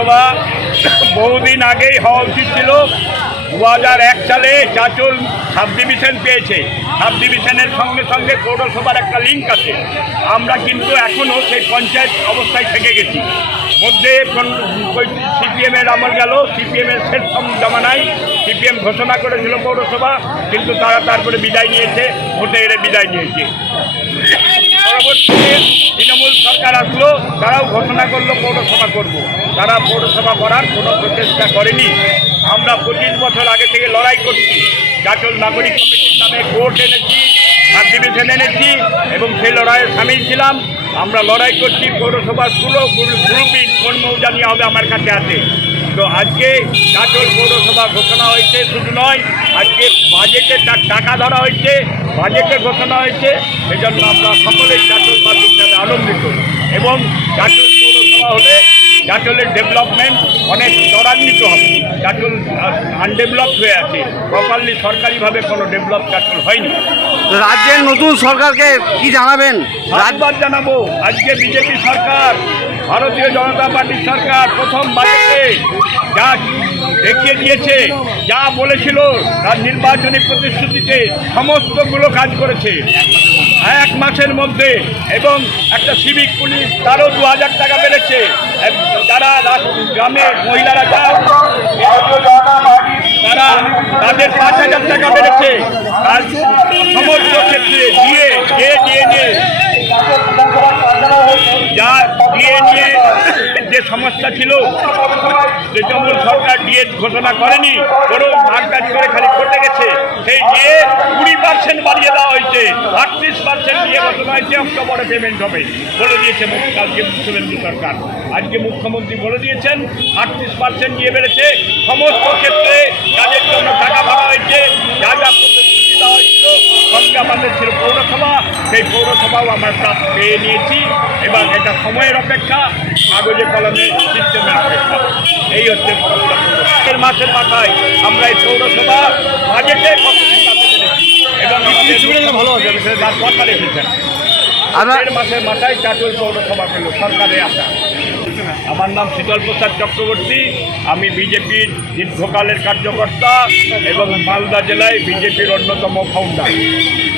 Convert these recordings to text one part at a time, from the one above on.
পৌরসভা বহুদিন আগেই হওয়া উচিত ছিল। 2001 সালে চাঁচল সাব ডিভিশন পেয়েছে। সাব ডিভিশনের সঙ্গে সঙ্গে পৌরসভার একটা লিঙ্ক আছে। আমরা কিন্তু এখনও সেই পঞ্চায়েত অবস্থায় থেকে গেছি। মধ্যে সিপিএমের আমল গেল, সিপিএমের শেষ জামানায় সিপিএম ঘোষণা করেছিল পৌরসভা, কিন্তু তারা তারপরে বিদায় নিয়েছে, ভোটে এড়ে বিদায় নিয়েছে। পরবর্তীতে তৃণমূল সরকার আসলো, তারাও ঘোষণা করলো পৌরসভা করব। তারা পৌরসভা করার কোনো প্রচেষ্টা করেনি। আমরা 25 বছর আগে থেকে লড়াই করছি। চাঁচল নাগরিক কমিটির নামে কোর্ট এনেছি, সাব ডিভিশন এনেছি এবং সেই লড়াইয়ে সামিল ছিলাম। আমরা লড়াই করছি। পৌরসভার পুরো ব্লুপ্রিন্ট কোন মৌজা নিয়ে হবে আমার কাছে আছে। তো আজকে চাঁচল পৌরসভা ঘোষণা হয়েছে, শুধু নয়, আজকে বাজেটে তার টাকা ধরা হয়েছে, বাজেটে ঘোষণা হয়েছে। সেজন্য আমরা সকলেই চাঁচলবাসীর সাথে আনন্দিত। এবং চাঁচল পৌরসভা হলে চাঁচলের ডেভেলপমেন্ট অনেক ত্বরান্বিত হবে। চাঁচল আনডেভেলপ হয়ে আছে, প্রপারলি সরকারিভাবে কোনো ডেভেলপ চাঁচল হয়নি। রাজ্যের নতুন সরকারকে কি জানাবেন? রাজবাদ জানাবো। আজকে বিজেপি সরকার, ভারতীয় জনতা পার্টির সরকার প্রথম বাজেটে যা দেখিয়ে দিয়েছে, যা বলেছিল তার নির্বাচনী প্রতিশ্রুতিতে সমস্তগুলো কাজ করেছে 1 মাসের মধ্যে। এবং একটা সিভিক পুলিশ, তারও 2000 টাকা বেড়েছে। যারা গ্রামে মহিলারা তারা তাদের 5000 টাকা বেড়েছে। আর সমস্ত ক্ষেত্রে দিয়ে যে সমস্যা ছিল, তৃণমূল সরকার ডিএ ঘোষণা করেনি, কোনো ভাগ করে খালি করতে গেছে। সেই ডিএ 20% বাড়িয়ে দেওয়া হয়েছে, 38% ডিএ ঘোষণা হয়েছে। অক্টোবরে পেমেন্ট হবে বলে দিয়েছে কালকে মুখ্যমন্ত্রী সরকার। আজকে মুখ্যমন্ত্রী বলে দিয়েছেন 38% ডিএ বেড়েছে। সমস্ত ক্ষেত্রে কাজের জন্য টাকা ভরা হয়েছে। যা যা প্রতিশ্রুতি দেওয়া হয়েছিল, সংখ্যাবাদের ছিল পৌরসভা, সেই পৌরসভাও আমরা পেয়ে নিয়েছি। এবং এটা সময়ের অপেক্ষা, কাগজে কলমে সিস্টেমের অপেক্ষা। এই হচ্ছে মাসের মাথায় আমরা এই পৌরসভা বাজেটে এবং আমাদের ভালো আছে তার কথা রেখেছেন। মাসের মাথায় চাঁচল পৌরসভা পেল সরকারে আসা। আমার নাম শীতল প্রসাদ চক্রবর্তী। আমি বিজেপির দীর্ঘকালের কার্যকর্তা এবং মালদা জেলায় বিজেপির অন্যতম ফাউন্ডার।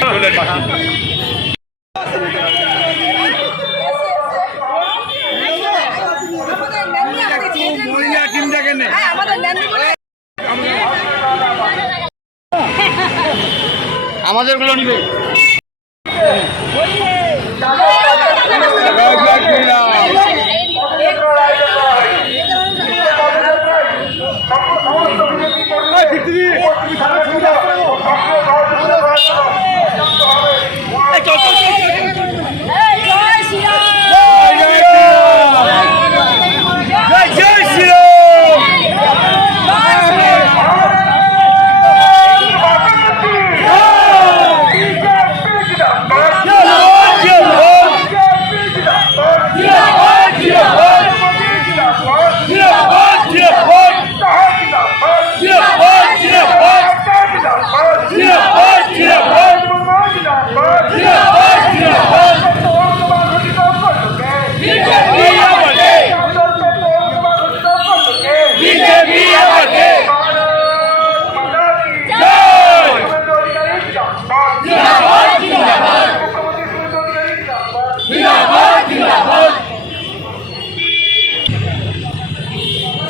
চাঁচলের বাসিন্দা। আমাদেরগুলো নিবে।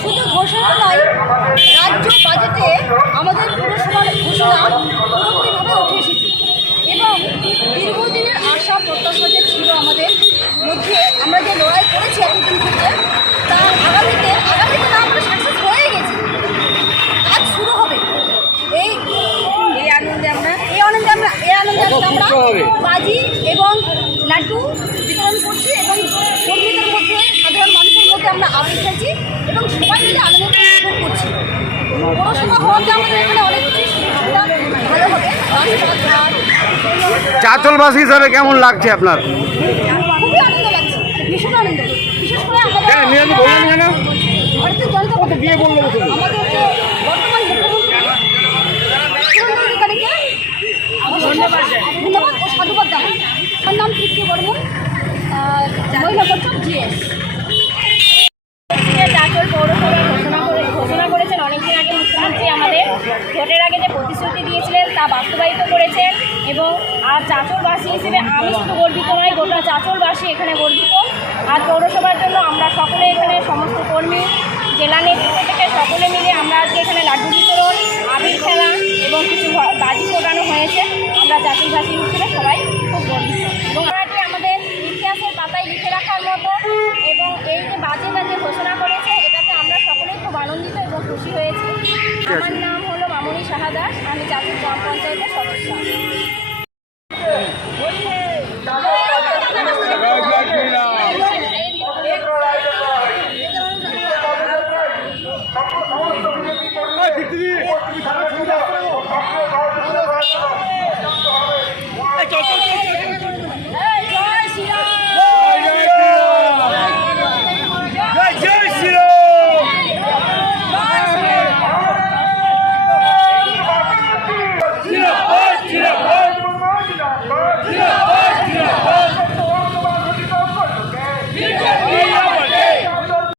শুধু ঘোষণা নয়, রাজ্য বাজেটে আমাদের পুরসভার ঘোষণা পুরোপুরিভাবে উঠে এসেছে। এবং দীর্ঘদিনের আশা প্রত্যাশা যে ছিল আমাদের মধ্যে, আমরা যে লড়াই করেছি এতদিন থেকে, তা আগামীতে না আমরা সাকসেস হয়ে গেছি। কাজ শুরু হবে। এই আনন্দে আমরা বাজি এবং লাড্ডু বিতরণ করছি এবং কর্মীদের মধ্যে, সাধারণ মানুষের মধ্যে আমরা আবির খেয়েছি এবং সবাই মিলে আনন্দ উপভোগ করছি। পৌরসভা হওয়াতে আমাদের এখানে অনেক কিছু সুবিধা ভালো হবে। চাঁচলবাসী হিসাবে কেমন লাগছে আপনার? খুবই আনন্দ লাগছে, ভীষণ আনন্দ। বিশেষ করে আমাদের ভারতীয় জনতা পার্টি আমাদের যে বর্তমান মুখ্যমন্ত্রী ধন্যবাদ ও সাধুবাদ জানাই। আমার নাম কীর্তি বর্মন, মহিলা পঞ্চায়েত জিএস। চাঁচল পৌর আমি শুধু গর্বিত নয়, গোটা চাঁচলবাসী এখানে গর্বিত। আর পৌরসভার জন্য আমরা সকলে এখানে সমস্ত কর্মী, জেলা নেতৃত্ব থেকে সকলে মিলে আমরা আজকে এখানে লাড্ডু বিতরণ, আবির খেলা এবং কিছু বাজি ফোটানো হয়েছে। আমরা চাঁচলবাসী হিসেবে সবাই খুব গর্বিত এবং এটি আমাদের ইতিহাসের পাতায় লিখে রাখার মতো। এবং এই যে বাজে বাজে ঘোষণা করেছে, এটাতে আমরা সকলেই খুব আনন্দিত এবং খুশি হয়েছি। আমার নাম হলো মামনি সাহা দাস, আমি চাঁচল গ্রাম পঞ্চায়েতের সদস্য। দিদি